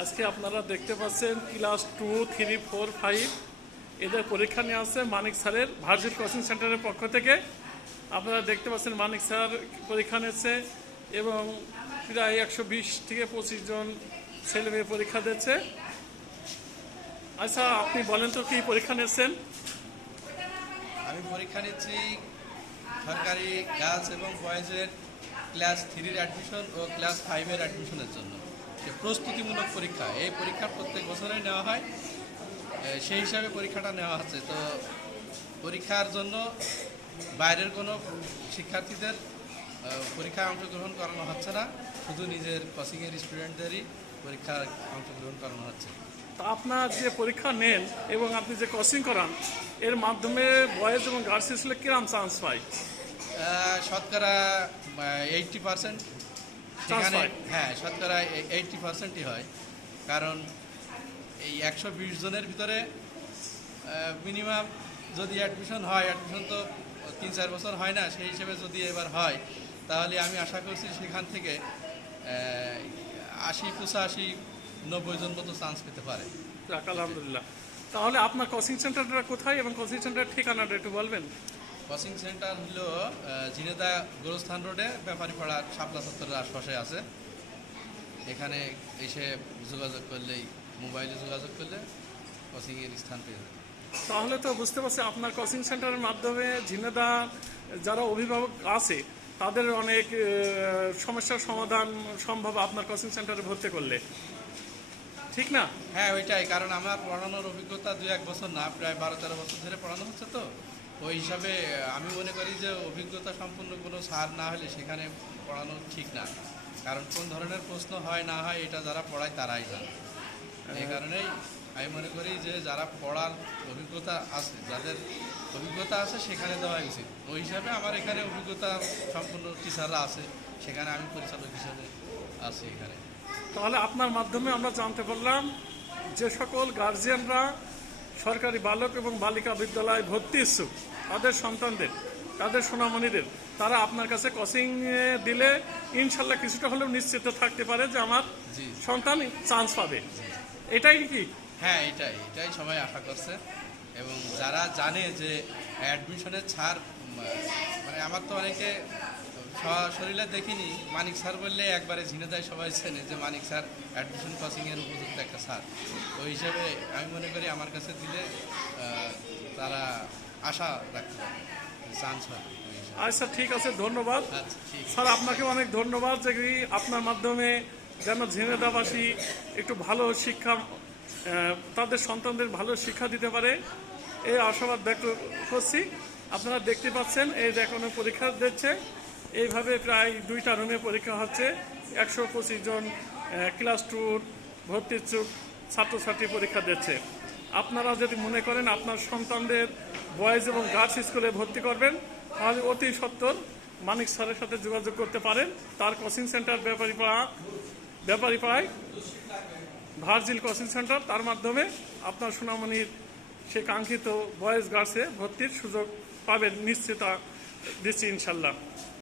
আজকে আপনারা দেখতে পাচ্ছেন ক্লাস 2, 3, 4, 5 এদের পরীক্ষা নিয়ে আসছে মানিক স্যারের ভার্জিল কোচিং সেন্টারের পক্ষ থেকে। আপনারা দেখতে পাচ্ছেন মানিক স্যার পরীক্ষা নিচ্ছে এবং প্রায় 120 থেকে 25 জন ছেলে মেয়ে পরীক্ষা দিচ্ছে। আচ্ছা, আপনি বলেন তো কি পরীক্ষা নিচ্ছেন? আমি পরীক্ষা নিচ্ছি সরকারি গার্লস এবং বয়েজের ক্লাস 3-র অ্যাডমিশন ও ক্লাস 5-এর অ্যাডমিশনের জন্য। প্রস্তুতিমূলক পরীক্ষা, এই পরীক্ষা প্রত্যেক বছরেই নেওয়া হয়, সেই হিসাবে পরীক্ষাটা নেওয়া হচ্ছে। তো পরীক্ষার জন্য বাইরের কোনো শিক্ষার্থীদের পরীক্ষায় অংশগ্রহণ করানো হচ্ছে না, শুধু নিজের কোচিংয়ের স্টুডেন্টদেরই পরীক্ষায় অংশগ্রহণ করানো হচ্ছে। তো আপনার যে পরীক্ষা নেন এবং আপনি যে কোচিং করান এর মাধ্যমে বয়েজ এবং গার্লস স্কুলে কিরম চান্স পায়? শতকরা 80%। সেখানে হ্যাঁ, শতকরা 80%ই হয়। কারণ এই 120 জনের ভিতরে মিনিমাম যদি অ্যাডমিশন হয়, অ্যাডমিশন তো 3-4 বছর হয় না, সেই হিসেবে যদি এবার হয় তাহলে আমি আশা করছি সেখান থেকে 80, 85, 90 জন মতো চান্স পেতে পারে। আলহামদুলিল্লাহ। তাহলে আপনার কোচিং সেন্টারটা কোথায় এবং কোচিং সেন্টারের ঠিকানাটা একটু বলবেন? কোচিং সেন্টার হলো ঝিনেদা গোরস্থান রোডে ব্যাপারীপাড়ার শাপলা চত্বরের আশপাশে আছে। এখানে এসে যোগাযোগ করলেই, মোবাইলে যোগাযোগ করলে কোচিংয়ের স্থান পেয়ে যাবে। তাহলে তো বুঝতে পারছি আপনার কোচিং সেন্টারের মাধ্যমে ঝিনেদা যারা অভিভাবক আছে তাদের অনেক সমস্যার সমাধান সম্ভব আপনার কোচিং সেন্টারে ভর্তি করলে, ঠিক না? হ্যাঁ, ওইটাই। কারণ আমার পড়ানোর অভিজ্ঞতা 2-1 বছর না, প্রায় 12-13 বছর ধরে পড়ানো হচ্ছে। তো ওই হিসাবে আমি মনে করি যে অভিজ্ঞতা সম্পূর্ণ কোনো স্যার না হলে সেখানে পড়ানো ঠিক না। কারণ কোন ধরনের প্রশ্ন হয় না হয় এটা যারা পড়ায় তারাই জানে। এই কারণেই আমি মনে করি যে যারা পড়ার অভিজ্ঞতা আছে, যাদের অভিজ্ঞতা আছে সেখানে দেওয়া উচিত। ওই হিসাবে আমার এখানে অভিজ্ঞতা সম্পূর্ণ টিচাররা আছে, সেখানে আমি পরিচালক হিসাবে আছি এখানে। তাহলে আপনার মাধ্যমে আমরা জানতে পারলাম যে সকল গার্জিয়ানরা সরকারি বালক এবং বালিকা বিদ্যালয়ে ভর্তি ইচ্ছুক তাদের সন্তানদের, তাদের সোনামণিদের, তারা আপনার কাছে কোচিং দিলে ইনশাল্লাহ কিছুটা হলেও নিশ্চিত থাকতে পারে যে আমার সন্তান চান্স পাবে। এটাই কি? হ্যাঁ, এটাই সবাই আশা করছে। এবং যারা জানে যে অ্যাডমিশনের ছাড়, মানে আমার তো অনেকে শরীরে দেখিনি, মানিক স্যার বললে একবারে ঝিনেদায় সবাই চেনে যে মানিক স্যার অ্যাডমিশন কোচিংয়ের উপযুক্ত একটা স্যার। ওই হিসেবে আমি মনে করি আমার কাছে দিলে তারা আশা রাখতে পারে, চান্স হয়। আচ্ছা, ঠিক আছে, ধন্যবাদ স্যার। আপনাকে অনেক ধন্যবাদ যে আপনার মাধ্যমে যেন ঝিনেদাবাসী একটু ভালো শিক্ষা, তাদের সন্তানদের ভালো শিক্ষা দিতে পারে এই আশাবাদ ব্যক্ত করছি। আপনারা দেখতে পাচ্ছেন এই যে এখনো পরীক্ষা দিচ্ছে, এইভাবে প্রায় 2টা রুমে পরীক্ষা হচ্ছে। 125 জন ক্লাস 2 ভর্তি ইচ্ছুক ছাত্রছাত্রী পরীক্ষা দিচ্ছে। আপনারা যদি মনে করেন আপনার সন্তানদের বয়েজ এবং গার্লস স্কুলে ভর্তি করবেন তাহলে অতি সত্বর মানিক স্যারের সাথে যোগাযোগ করতে পারেন। তার coaching centre ব্যাপারীপাড়ায় Virgil coaching centre, তার মাধ্যমে আপনার সোনামণির সে কাঙ্ক্ষিত বয়েজ গার্লসে ভর্তির সুযোগ পাবেন, নিশ্চিত দিচ্ছি ইনশাল্লাহ।